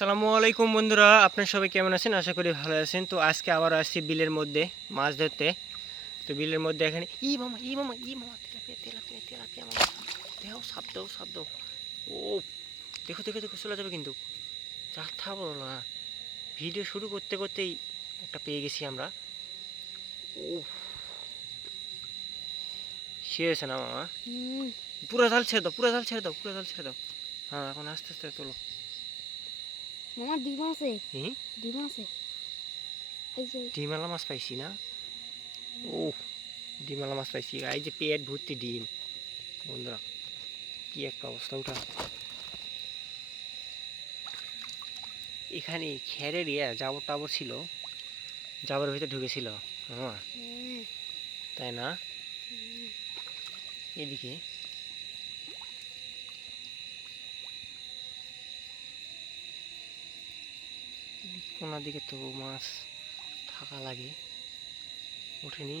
আসসালামু আলাইকুম বন্ধুরা, আপনারা সবাই কেমন আছেন? আশা করি ভালো আছেন। তো আজকে আবার আসছি বিলের মধ্যে মাছ ধরতে। তো বিলের মধ্যে এখানে ই মামা তেলাপিয়া তেলাপিয়া তেলাপিয়া মামা, দেও সাপ দাও সাপ দাও। ও দেখো দেখো দেখো, চলে যাবে কিন্তু। যা বলো না, ভিডিও শুরু করতে করতেই একটা পেয়ে গেছি আমরা। ও সে হয়েছে না মামা, পুরো জাল ছেড়ে দাও, পুরো জাল ছেড়ে দাও, পুরো জাল ছেড়ে দাও। হ্যাঁ এখন আস্তে আস্তে তোলো। মামা ডিম আছে, ডিম আছে। এই যে ডিমালা মাছ পাইছি না? ও ডিমালা মাছ পাইছি, এই যে পেট ভর্তি ডিম বন্ধুরা, কি একটা অবস্থা ওটা। এখানে খেরের জাবর টাবর ছিল, জাবরের ভিতরে ঢুকেছিল। হ্যাঁ তাই না? এদিকে কোনার দিকে তো মাছ থাকা লাগে, ওঠেনি।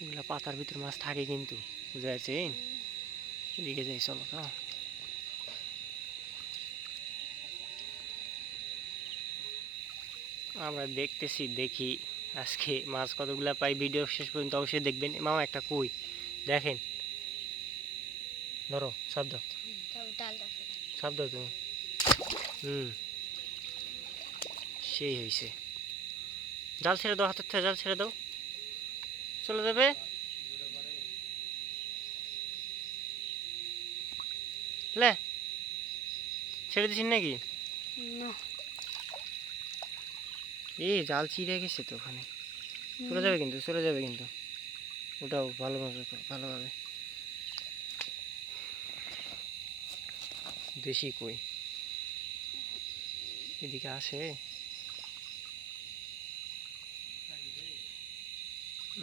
এগুলা পাতার ভিতরে মাছ থাকে কিন্তু, বুঝা যাচ্ছে। এদিকে যাই চলো তো। আমরা দেখতেছি, দেখি আজকে মাছ কতগুলা পাই। ভিডিও শেষ পর্যন্ত অবশ্যই দেখবেন। মামা একটা কই দেখেন, ধরো শব্দ শব্দ তুমি। সেই হয়েছে। জাল ছেড়ে দাও, হাতের থেকে জাল ছেড়ে দাও, চলে যাবে। লে ছেড়ে দিচ্ছেন নাকি? না, এই জাল চিড়ে গেছে তো ওখানে, চলে যাবে কিন্তু, চলে যাবে কিন্তু। ওটাও ভালোভাবে ভালোভাবে। দেশি কই এদিকে আসে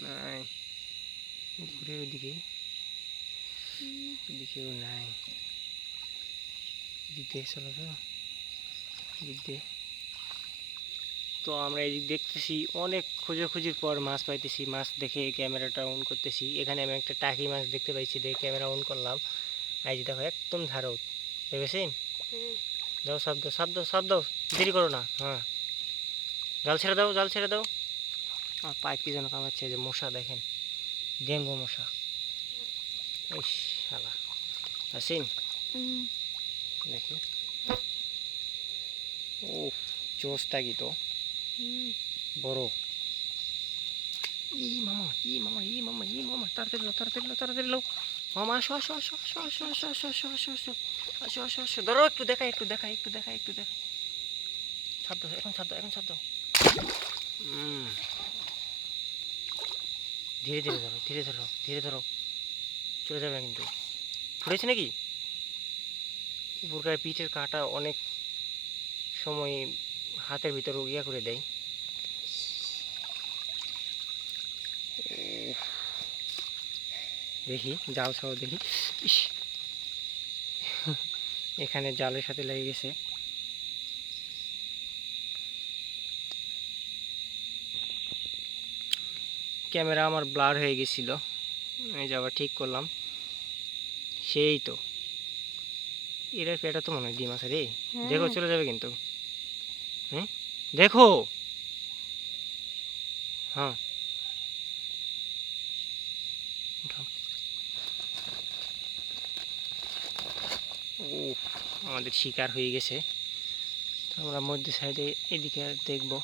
নাই, ঘুরে ওইদিকে, এদিকেও নাই। এদিক দিয়ে চলো তো, এদিক দিয়ে। তো আমরা এদিক দেখতেছি, অনেক খোঁজাখুঁজির পর মাছ পাইতেছি। মাছ দেখে ক্যামেরাটা অন করতেছি। এখানে আমি একটা টাকি মাছ দেখতে পাইছি, দেখে ক্যামেরা অন করলাম। এই যে দেখো একদম ধারত, দেখেছেন? দাও সাপ দাও, সাপ দাও, সাপ দাও, দেরি করো না। হ্যাঁ জাল ছেড়ে দাও, জাল ছেড়ে দাও। আমার পায়ে কি যেন কামাচ্ছে, যে মশা দেখেন, ডেঙ্গু মশা। এই শালা আসেন দেখি। ও জোসটা কি তো বড়। ই মামা তাড়াতাড়ি লো, তাড়াতাড়ি লো, তাড়াতাড়ি লো। মামা আসো আসো আসো আসো আসো আসো আসো আসো আসো আসো আসো আসো আসো, ধরো একটু দেখাই, একটু দেখাই, একটু দেখাই, একটু দেখাই। ছাড় দাও এখন, ছাড় দাও এখন, ছাড় দাও। ধীরে ধীরে ধরো, ধীরে ধরো, ধীরে ধরো, চলে যাবে কিন্তু। ফুটেছে নাকি? উপরকার পিঠের কাঁটা অনেক সময় হাতের ভিতর ইয়া করে দেয়। দেখি জাল সহ দেখি। ইস, এখানে জালের সাথে লেগে গেছে। ক্যামেরা আমার ব্লার হয়ে গেছিল, এই যে আবার ঠিক করলাম। সেই তো এর পেটা তো মনে হয় ডিম আছে রে। দেখো চলে যাবে কিন্তু। হ্যাঁ দেখো, হ্যাঁ উঠাও। ও আমাদের শিকার হয়ে গেছে। তো আমরা মধ্যে সাইডে এদিকে দেখবো,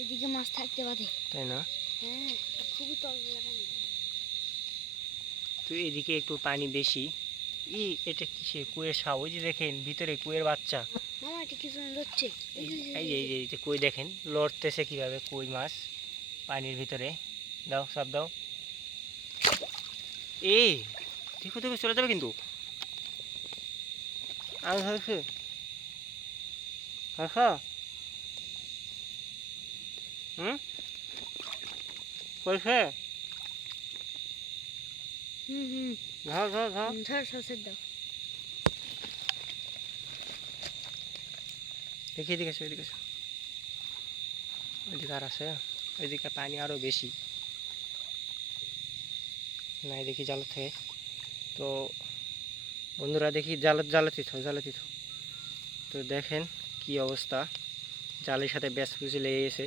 এদিকে মাছ থাকতে পারে, তাই না? হ্যাঁ খুবই তলবেলা পানি। তো এদিকে একটু পানি বেশি। এটা কিসে কুয়ের সাপ, ওই যে দেখেন ভিতরে কুয়ের বাচ্চা। মামা এটা কিছু ধরছে, এই যে কই দেখেন লড়তেছে কিভাবে, কই মাছ পানির ভিতরে। দাও সব দাও। এই দেখো দেখো, চলে যাবে কিন্তু। আমি ধরছি, হ্যাঁ হুম কইছে, ধর ধর ধর। ধর সসের দাও। দেখি এদিকে এসো, এদিকে এসো। ওইদিকে আর আছে, ওইদিকে পানি আরও বেশি। নাই দেখি জাল থেকে। তো বন্ধুরা দেখি জালে জালে তিথ জালে তিথ। তো দেখেন কি অবস্থা, জালের সাথে ব্যাস পুষে লেগে গেছে।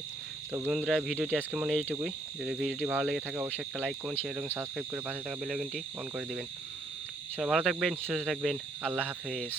তো বন্ধুরা ভিডিওটি আজকে মনে এইটুকুই। যদি ভিডিওটি ভালো লেগে থাকে অবশ্যই একটা লাইক, কমেন্ট, শেয়ার এবং সাবস্ক্রাইব করে পাশে থাকা বেল আইকনটি অন করে দেবেন। সবাই ভালো থাকবেন, সুস্থ থাকবেন। আল্লাহ হাফেজ।